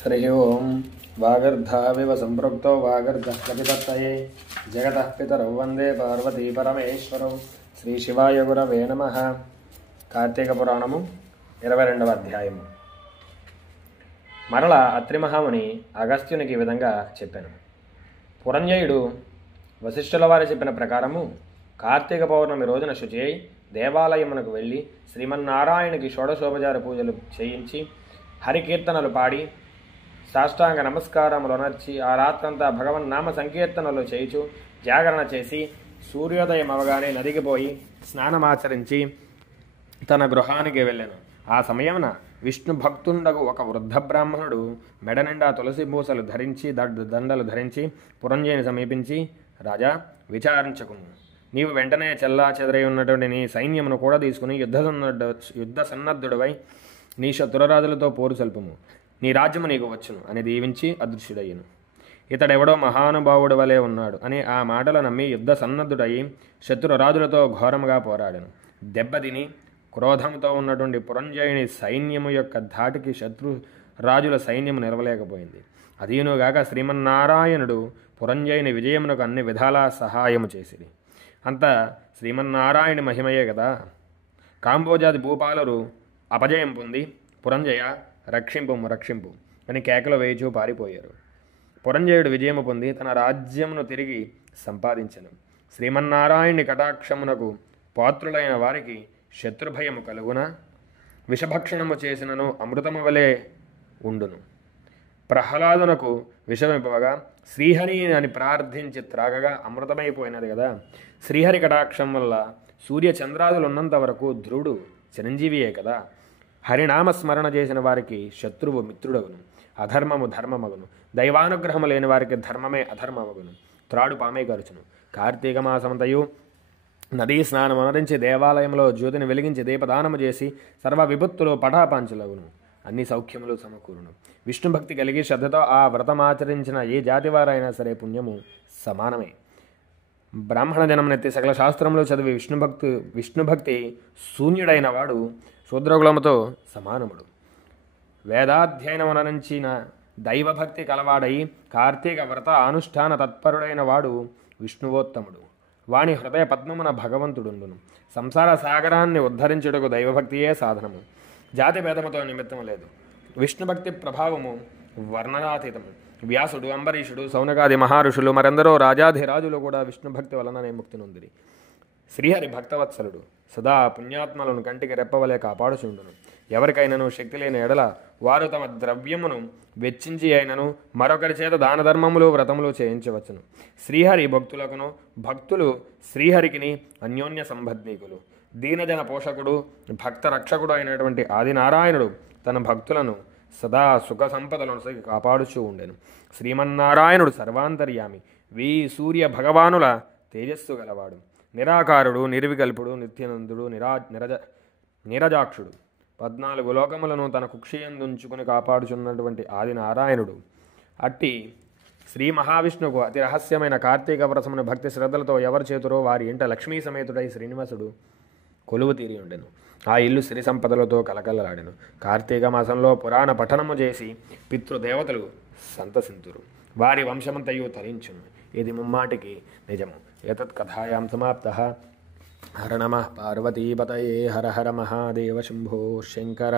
हरि ओं वागर्धाविव सम्पृक्तो वागर्धप्रतिपत्तये जगतः पितरौ वन्दे पार्वती परमेश्वरौ श्रीशिवाय गुरवे नमः। కార్తీక పురాణము 22వ అధ్యాయము. మరల అత్రి మహాముని అగస్త్యునికి ఈ విధంగా చెప్పాను. పురంజయుడు వశిష్ఠుల వారు చెప్పిన ప్రకారము కార్తీక పౌర్ణమి రోజున శుచి అయి దేవాలయమునకు వెళ్ళి శ్రీమన్నారాయణునికి షోడశోపచార పూజలు చేయించి హరికీర్తనలు పాడి సాష్టాంగ నమస్కారములు నర్చి ఆ రాత్రంతా భగవన్నామ సంకీర్తనలు చేయుచు జాగరణ చేసి సూర్యోదయం అవగానే నదికి పోయి స్నానమాచరించి తన గృహానికి వెళ్ళాను. ఆ సమయమున విష్ణు భక్తుండగు ఒక వృద్ధ బ్రాహ్మణుడు మెడ నిండా తులసి పూసలు ధరించి దండలు ధరించి పురంజయుని సమీపించి, రాజా, నీవు వెంటనే చెల్లా చెదరై ఉన్నటువంటి నీ సైన్యమును కూడా తీసుకుని యుద్ధ సన్నద్ధుడివై నీ శత్రురాజులతో పోరు సల్పుము, నీ రాజ్యము నీకు వచ్చును అని దీవించి అదృశ్యుడయ్యను. ఇతడెవడో మహానుభావుడు వలె ఉన్నాడు అని ఆ మాటలు నమ్మి యుద్ధ సన్నద్ధుడయి శత్రురాజులతో ఘోరముగా పోరాడను. దెబ్బతిని క్రోధంతో ఉన్నటువంటి పురంజయుని సైన్యము యొక్క ధాటికి శత్రు రాజుల సైన్యము నిలవలేకపోయింది. అదీనుగాక శ్రీమన్నారాయణుడు పురంజయుని విజయమునకు అన్ని విధాలా సహాయము చేసిరి. అంతా శ్రీమన్నారాయణ మహిమయే కదా. కాంబోజాది భూపాలురు అపజయం పొంది పురంజయ రక్షింపు అని కేకలు వేయిచూ పారిపోయారు. పురంజయుడు విజయము పొంది తన రాజ్యమును తిరిగి సంపాదించెను. శ్రీమన్నారాయణి కటాక్షమునకు పాత్రులైన వారికి శత్రుభయము కలుగున విషభక్షణము చేసినను అమృతము వలె ఉండును. ప్రహ్లాదునకు విషమివ్వగా శ్రీహరి అని ప్రార్థించి త్రాగగా అమృతమైపోయినది కదా. శ్రీహరి కటాక్షం వల్ల సూర్య చంద్రాదులు ఉన్నంత వరకు ధ్రువుడు చిరంజీవియే కదా. హరినామస్మరణ చేసిన వారికి శత్రువు మిత్రుడగును, అధర్మము ధర్మమగును, దైవానుగ్రహము లేని వారికి ధర్మమే అధర్మమగును, త్రాడు పామే గరుచును. కార్తీక మాసమంతయు నదీ స్నానం అనరించి దేవాలయంలో జ్యోతిని వెలిగించి దీపదానము చేసి సర్వ విభుత్తులు పటాపాంచులగును, అన్ని సౌఖ్యములు సమకూరును. విష్ణుభక్తి కలిగి శ్రద్ధతో ఆ వ్రతమాచరించిన ఏ జాతి వారైనా సరే పుణ్యము సమానమే. బ్రాహ్మణ జనమునెత్తి సకల శాస్త్రములు చదివి విష్ణుభక్తి శూన్యుడైన వాడు శూద్రకులముతో సమానముడు. వేదాధ్యయనమునరించిన దైవభక్తి కలవాడై కార్తీక వ్రత అనుష్ఠాన తత్పరుడైన వాడు విష్ణువోత్తముడు. వాని హృదయ పద్మమున భగవంతుడుండును. సంసార సాగరాన్ని ఉద్ధరించుటకు దైవభక్తియే సాధనము. జాతి భేదముతో నిమిత్తము లేదు. విష్ణుభక్తి ప్రభావము వర్ణనాతీతము. వ్యాసుడు, అంబరీషుడు, సౌనకాది మహర్షులు మరెందరో రాజాధిరాజులు కూడా విష్ణుభక్తి వలననే ముక్తి నొందిరి. శ్రీహరి భక్తవత్సలుడు సదా పుణ్యాత్మలను కంటికి రెప్పవలే కాపాడుచుండును. ఎవరికైనాను శక్తి లేని ఎడల వారు తమ ద్రవ్యమును వెచ్చించి అయినను మరొకరి చేత దాన ధర్మములు వ్రతములు చేయించవచ్చును. శ్రీహరి భక్తులకును, భక్తులు శ్రీహరికిని అన్యోన్య సంబంధీకులు. దీనజన పోషకుడు, భక్త రక్షకుడు అయినటువంటి ఆదినారాయణుడు తన భక్తులను సదా సుఖ సంపదలను కాపాడుచూ ఉండెను. శ్రీమన్నారాయణుడు సర్వాంతర్యామి, సూర్య భగవానుల తేజస్సు గలవాడు. నిరాకారుడు, నిర్వికల్పుడు, నిత్యనందుడు, నీరజాక్షుడు. 14 లోకములను తన కుక్షియందుంచుకుని కాపాడుచున్నటువంటి ఆది నారాయణుడు. అట్టి శ్రీ మహావిష్ణువుకు అతి రహస్యమైన కార్తీక వ్రతమును భక్తి శ్రద్ధలతో ఎవరు చేతురో వారి ఇంట లక్ష్మీ సమేతుడై శ్రీనివాసుడు కొలువు తీరి ఉండెను. ఆ ఇల్లు సిరి సంపదలతో కలకలలాడెను. కార్తీక మాసంలో పురాణ పఠనము చేసి పితృదేవతలు సంతసింతురు. వారి వంశమంతయు తరించును. ఇది ముమ్మాటికి నిజము. ఏతత్ కథాయాం సమాప్తః. హర నమః పార్వతీపతయే. హర హర మహాదేవ శంభో శంకర.